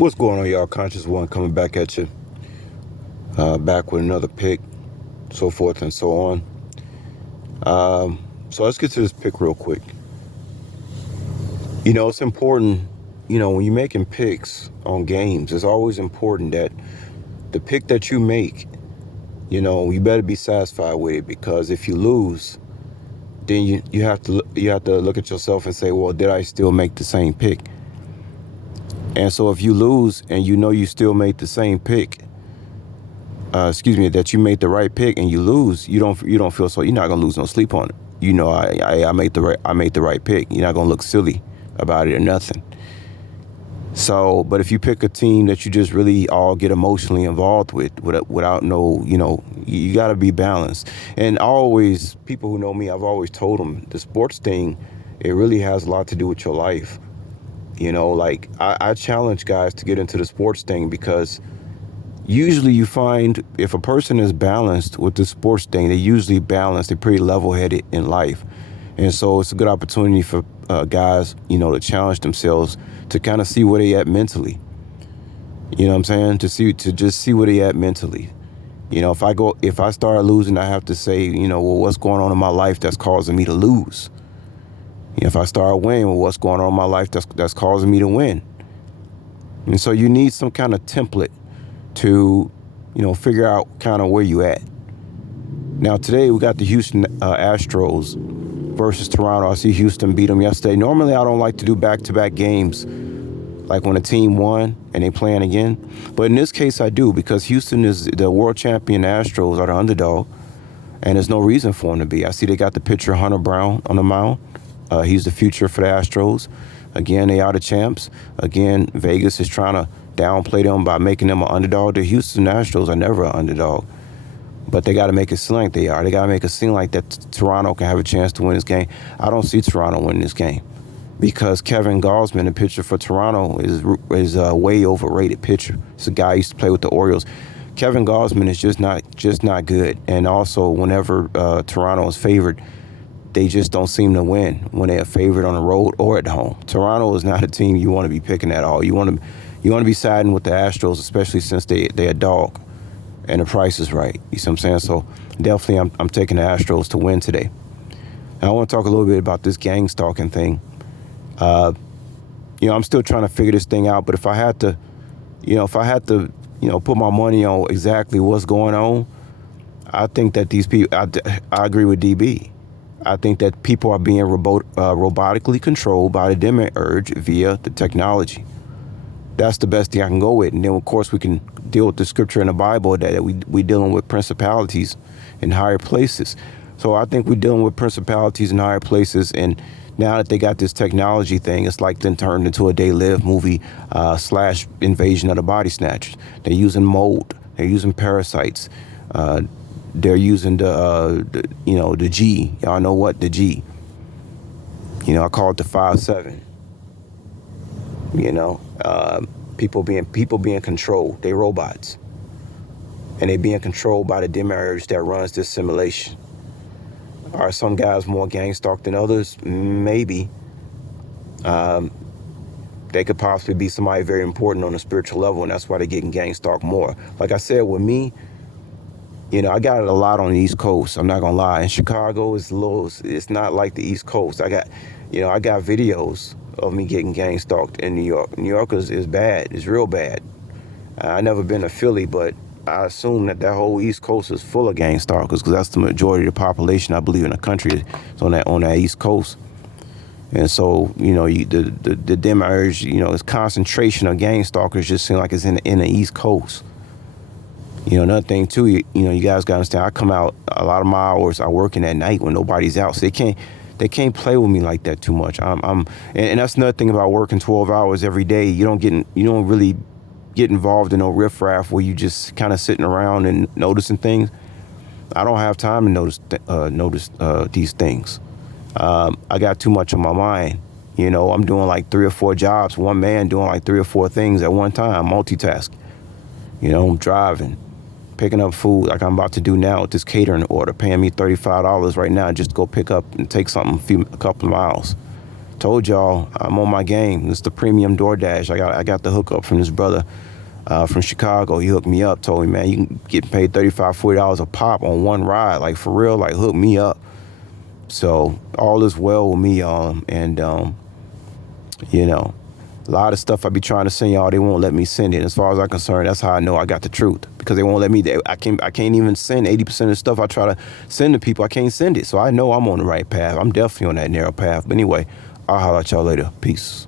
What's going on, y'all? Conscious One coming back at you. Back with another pick, so forth and so on. So let's get to this pick real quick. It's important, when you're making picks on games, it's always important that the pick that you make, you better be satisfied with it, because if you lose, then you have to look at yourself and say, well, did I still make the same pick? And so if you lose and you still made the same pick, that you made the right pick, and you lose, you don't feel so, you're not gonna lose no sleep on it. I made the right pick. You're not gonna look silly about it or nothing. So, but if you pick a team that you just really all get emotionally involved with, without no, you got to be balanced. And always, people who know me, I've always told them the sports thing, it really has a lot to do with your life. Like I challenge guys to get into the sports thing, because usually you find if a person is balanced with the sports thing, they're usually balanced, they're pretty level-headed in life. And so it's a good opportunity for guys, to challenge themselves, to kind of see where they at mentally. You know what I'm saying? To just see where they at mentally. If I start losing, I have to say, well, what's going on in my life that's causing me to lose? If I start winning, well, what's going on in my life that's causing me to win? And so you need some kind of template to, figure out kind of where you at. Now, today we got the Houston Astros versus Toronto. I see Houston beat them yesterday. Normally, I don't like to do back-to-back games, like when a team won and they playing again. But in this case, I do, because Houston is the world champion. Astros are the underdog, and there's no reason for them to be. I see they got the pitcher Hunter Brown on the mound. He's the future for the Astros. Again, they are the champs. Again, Vegas is trying to downplay them by making them an underdog. The Houston Astros are never an underdog. But they got to make it seem like they are. They got to make it seem like that Toronto can have a chance to win this game. I don't see Toronto winning this game, because Kevin Gausman, the pitcher for Toronto, is a way overrated pitcher. It's a guy who used to play with the Orioles. Kevin Gausman is just not good. And also, whenever Toronto is favored, they just don't seem to win when they are favored on the road or at home. Toronto is not a team you want to be picking at all. You want to be siding with the Astros, especially since they're a dog and the price is right. You see what I'm saying? So definitely I'm taking the Astros to win today. Now, I want to talk a little bit about this gang stalking thing. I'm still trying to figure this thing out, but if I had to put my money on exactly what's going on, I think that these people, I agree with DB. I think that people are being robotically controlled by the demiurge via the technology. That's the best thing I can go with. And then, of course, we can deal with the scripture in the Bible that we dealing with principalities in higher places. So I think we're dealing with principalities in higher places. And now that they got this technology thing, it's like then turned into a They Live movie / Invasion of the Body Snatchers. They're using mold. They're using parasites. They're using the G. Y'all know what? The G. I call it the 5-7. People being controlled. They robots. And they being controlled by the demiurge that runs this simulation. Are some guys more gang stalked than others? Maybe. They could possibly be somebody very important on a spiritual level, and that's why they're getting gang stalked more. Like I said, with me, I got it a lot on the East Coast. I'm not gonna lie. In Chicago, it's not like the East Coast. I got videos of me getting gang stalked in New York. New York is bad. It's real bad. I never been to Philly, but I assume that whole East Coast is full of gang stalkers, because that's the majority of the population, I believe, in the country is on that East Coast. And so, the demiurge, this concentration of gang stalkers just seem like it's in the East Coast. Another thing too, you guys gotta understand, I come out, a lot of my hours I working at night when nobody's out, so they can't play with me like that too much. And that's another thing about working 12 hours every day. You don't really get involved in no riffraff where you just kind of sitting around and noticing things. I don't have time to notice these things. I got too much on my mind. I'm doing like 3 or 4 jobs. One man doing like 3 or 4 things at one time, multitasking. I'm driving, picking up food like I'm about to do now with this catering order, paying me $35 right now just to go pick up and take something a couple of miles. Told y'all I'm on my game. It's the premium DoorDash. I got the hookup from this brother from Chicago. He hooked me up, told me, man, you can get paid $35, $40 a pop on one ride. Like, for real, like, hook me up. So all is well with me, and you know, a lot of stuff I be trying to send y'all, they won't let me send it. As far as I'm concerned, that's how I know I got the truth, because they won't let me. I can't even send 80% of the stuff I try to send to people. I can't send it, so I know I'm on the right path. I'm definitely on that narrow path. But anyway, I'll holler at y'all later. Peace.